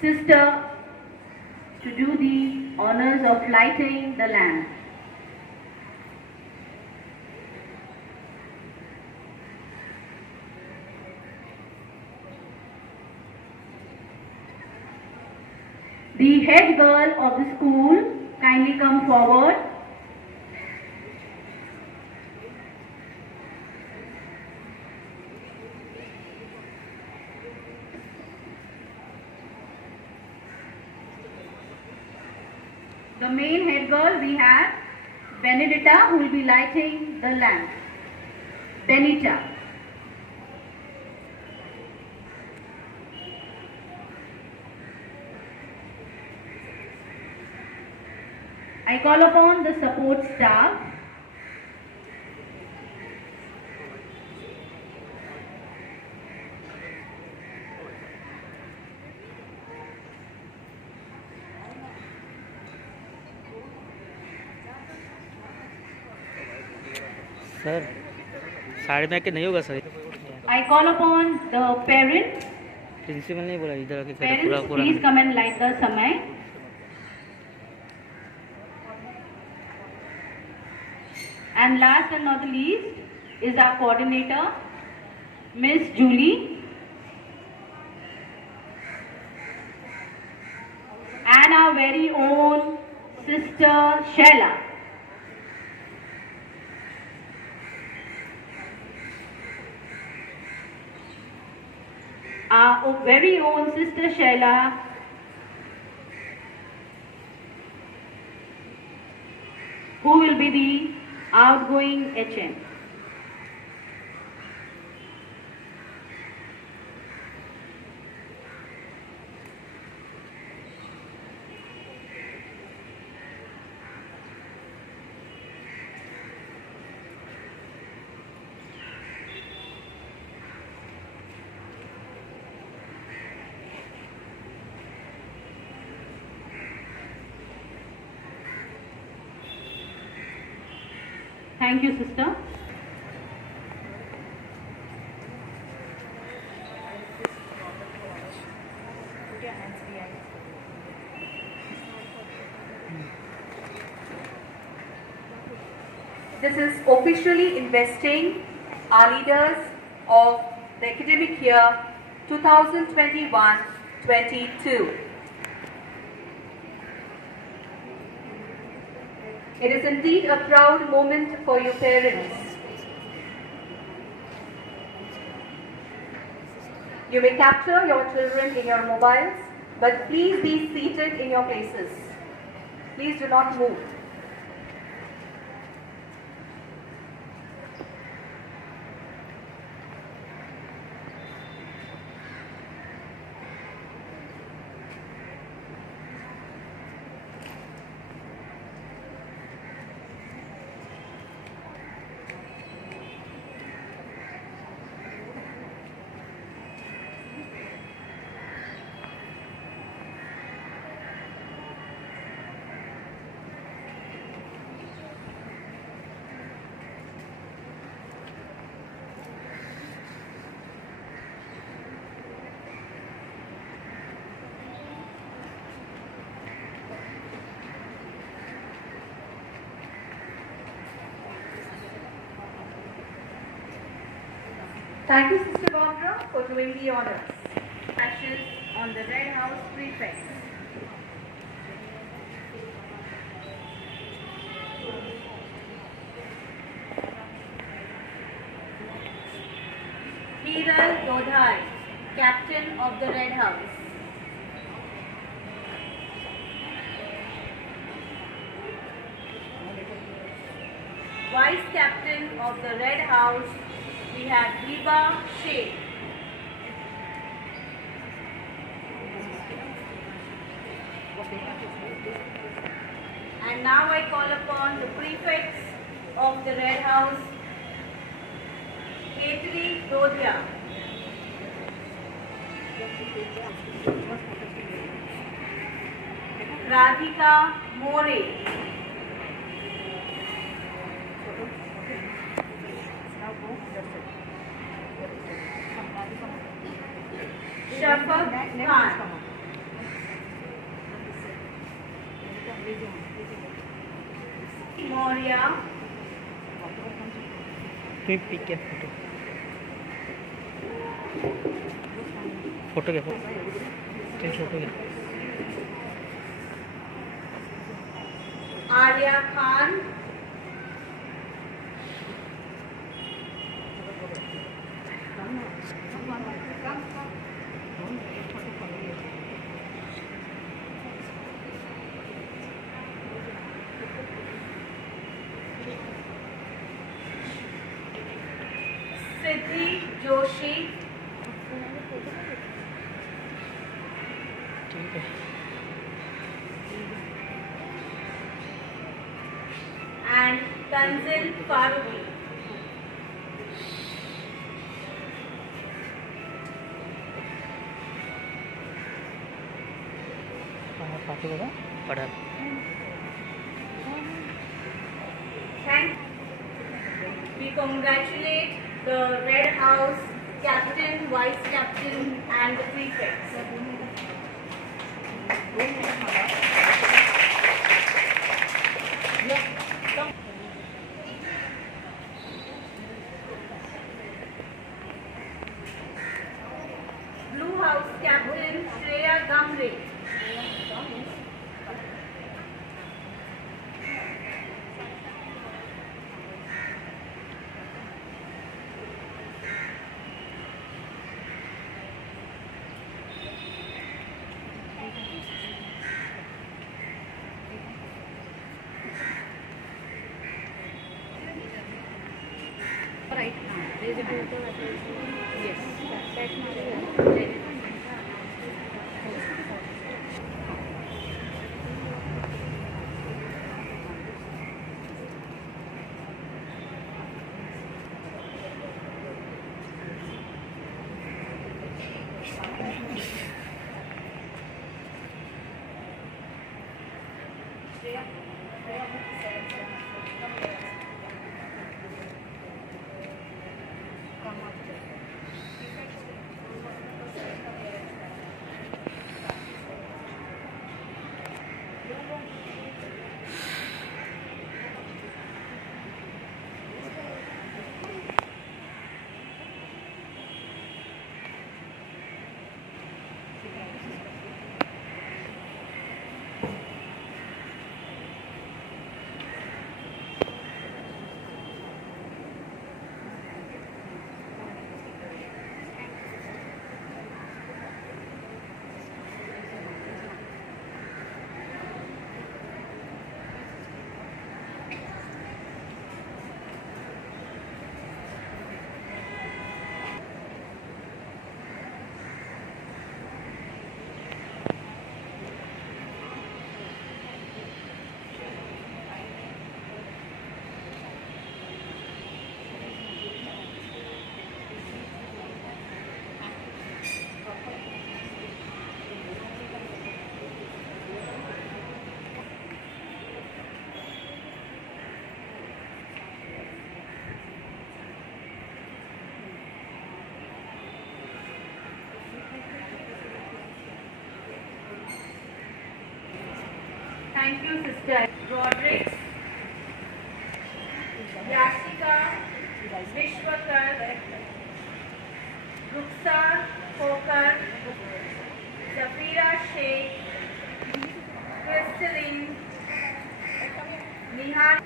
sister to do the honors of lighting the lamp. The head girl of the school kindly come forward. The main head girl we have Benedetta, who will be lighting the lamp. Benita. I call upon the support staff. Sir side में आके नहीं होगा sir. I call upon the parents. Principal नहीं बोला इधर आके पूरा Parents, पूरा please come and light the samay. And last and not the least is our coordinator, Miss Julie, and our very own sister Sheila. Our very own sister Sheila, who will be the outgoing HM. Thank you, sister. This is officially investing our leaders of the academic year 2021-22. It is indeed a proud moment for you parents. You may capture your children in your mobiles, but please be seated in your places. Please do not move. Thank you, Sister Barbara, for doing the honors. Ashes on the Red House prefects. Hiral Dodhai, Captain of the Red House. Vice Captain of the Red House, we have Viva Sheikh. And now I call upon the prefects of the Red House, Ketri Dodhia. Radhika More. Shafaq Khan. Moria, तुम्ही pick घ्या photo. Photo घ्या तुम्ही photo घ्या. Arya Khan, Siddhi Joshi, ठीक आहे. and Tanzil Farooqi. पाठी बघा पडाल. Thank. We congratulate the Red House captain, vice captain, and the prefects. Blue House captain Shreya Gamre. Right now, there is a photo. Yes, that's not Thank you, sister. Rodriguez, Yashika, Vishwakar, Rukhsar Khokar, Zafira Sheikh, Crystalline, Nihar.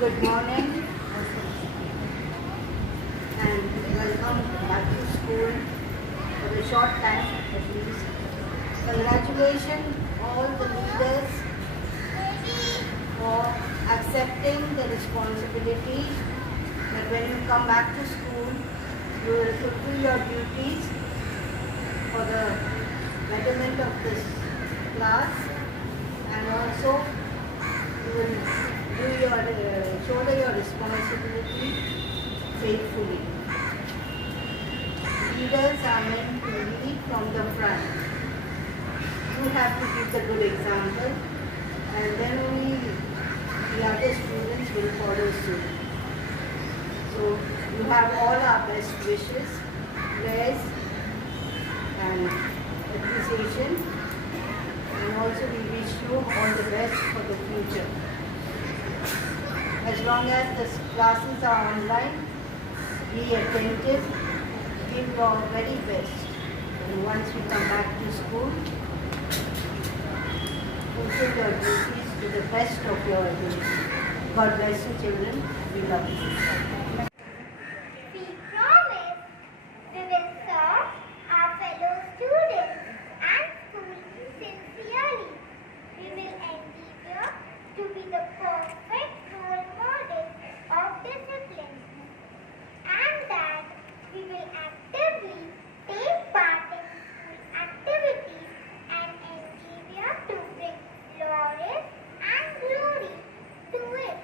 Good morning and welcome back to school for a short time at least. Congratulations all the leaders for accepting the responsibility that when you come back to school you will fulfill your duties for the betterment of this class, and also you will shoulder your responsibility faithfully. Leaders are meant to lead from the front. You have to give the good example, and then only the other students will follow suit. So you have all our best wishes, prayers, and appreciation, and also we wish you all the best for the future. As long as the classes are online, be attentive, give your very best. And once we come back to school, fulfill your duties to the best of your ability. God bless you, children. We love you. We promise we will serve our fellow students and school sincerely. We will endeavor to be the perfect role model of discipline, and that we will actively take part in school activities and endeavor to bring laurel and glory to it.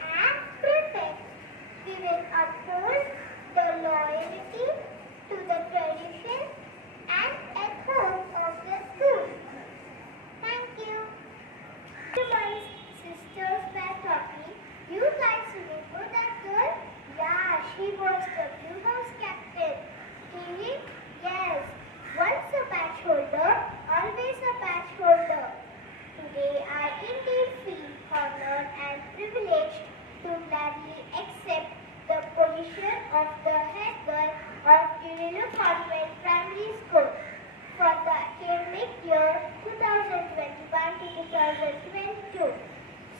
As prefects, we will uphold the loyalty to the tradition and ethos of the school. Thank you. To my sisters were talking, you guys remember that girl? Yeah, she was the Blue House captain. Really? Yes. Once a badge holder, always a badge holder. Today I indeed feel honored and privileged to gladly accept the position of the head girl of Urelu Convent Primary School for the academic year 2021 to 2022.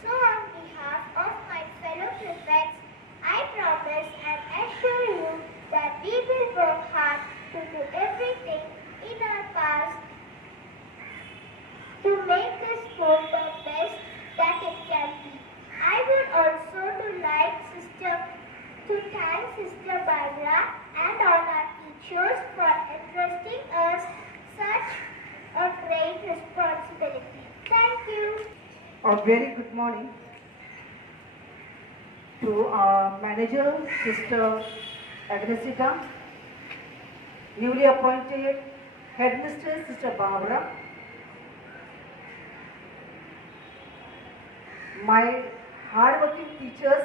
So on behalf of my fellow prefects, I promise and assure you that we will work hard to do everything in our past to make the school the best that it can be. I would also to thank Sister Barbara and all our teachers for entrusting us such a great responsibility. Thank you. A very good morning to our manager, Sister Agnesita, newly appointed headmistress, Sister Barbara, my hard-working teachers,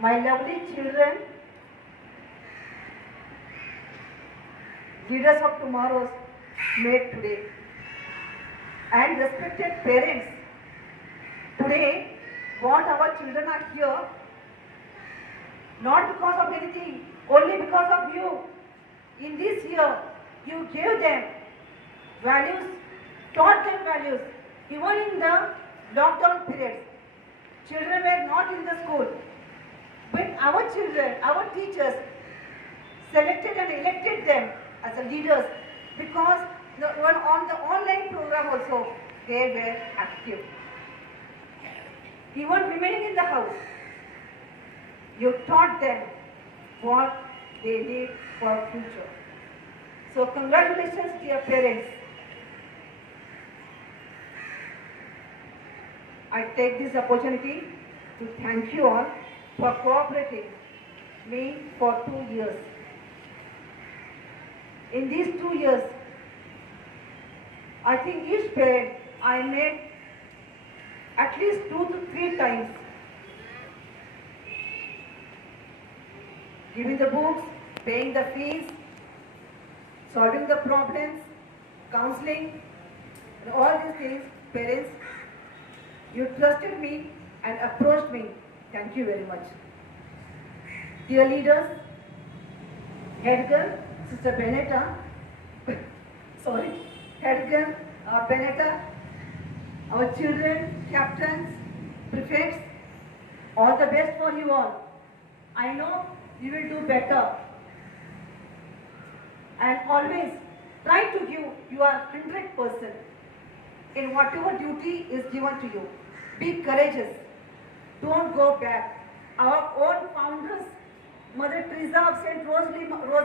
my lovely children, leaders of tomorrow's made today, and respected parents. Today, what our children are here, not because of anything, only because of you. In this year, you gave them values, taught them values, even in the lockdown periods. Children were not in the school, but our children, our teachers selected and elected them as the leaders because on the online program also they were active. Even remaining in the house, you taught them what they need for future. So congratulations, dear parents. I take this opportunity to thank you all for cooperating me for 2 years. In these 2 years, I think each parent I met at least 2 to 3 times, giving the books, paying the fees, solving the problems, counseling, and all these things. Parents, you trusted me and approached me. Thank you very much. Dear leaders, head girl, Sister Benetta, head girl, Benetta, our children, captains, prefects, all the best for you all. I know you will do better. And always try to give your 100% in whatever duty is given to you. Be courageous. Don't go back. Our own founders, Mother Teresa of St. Rose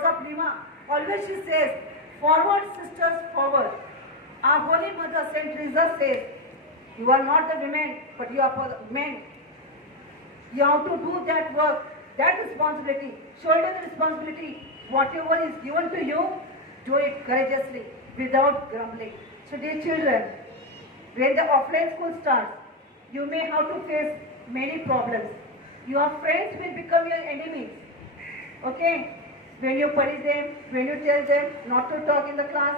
of Lima, always she says, forward sisters, forward. Our Holy Mother Saint Teresa says, you are not the women, but you are for the men. You have to do that work, that responsibility, shoulder the responsibility. Whatever is given to you, do it courageously, without grumbling. So dear children, when the offline school starts, you may have to face many problems. Your friends will become your enemies. Okay? When you punish them, when you tell them not to talk in the class,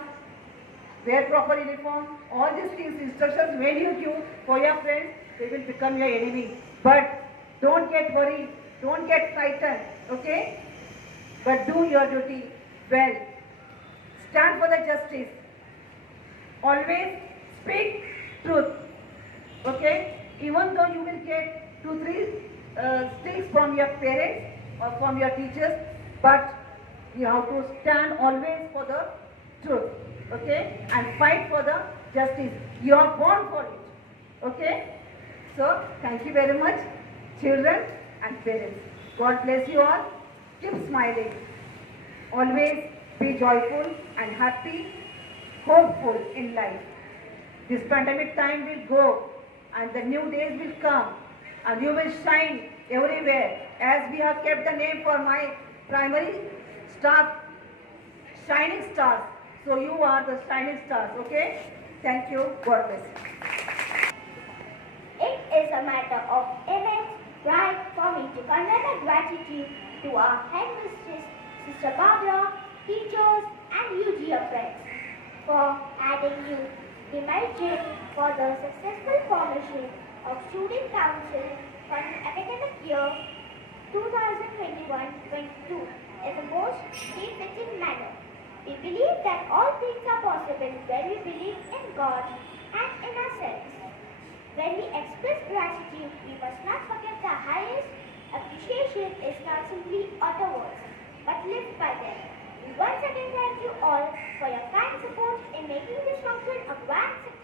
wear proper uniform, all these things, instructions, when you give for your friends, they will become your enemy. But don't get worried, don't get frightened, okay? But do your duty well. Stand for the justice. Always speak truth, okay? Even though you will get 2-3 sticks from your parents or from your teachers, but you have to stand always for the truth, okay? And fight for the justice. You are born for it, okay? So, thank you very much, children and parents. God bless you all. Keep smiling. Always be joyful and happy, hopeful in life. This pandemic time will go and the new days will come and you will shine everywhere. As we have kept the name for my primary staff, Shining Stars. So you are the shining stars, okay? Thank you. God bless you. It is a matter of immense pride for me to convey my gratitude to our headmistress, Sister Barbara, teachers, and you, dear friends, for adding you the merit for the successful formation of Student Council for the academic year 2021-22 in the most befitting manner. We believe that all things are possible when we believe in God and in ourselves. When we express gratitude, we must not forget the highest appreciation is not simply utter words, but lived by them. We once again thank you all for your kind support in making this function a grand success.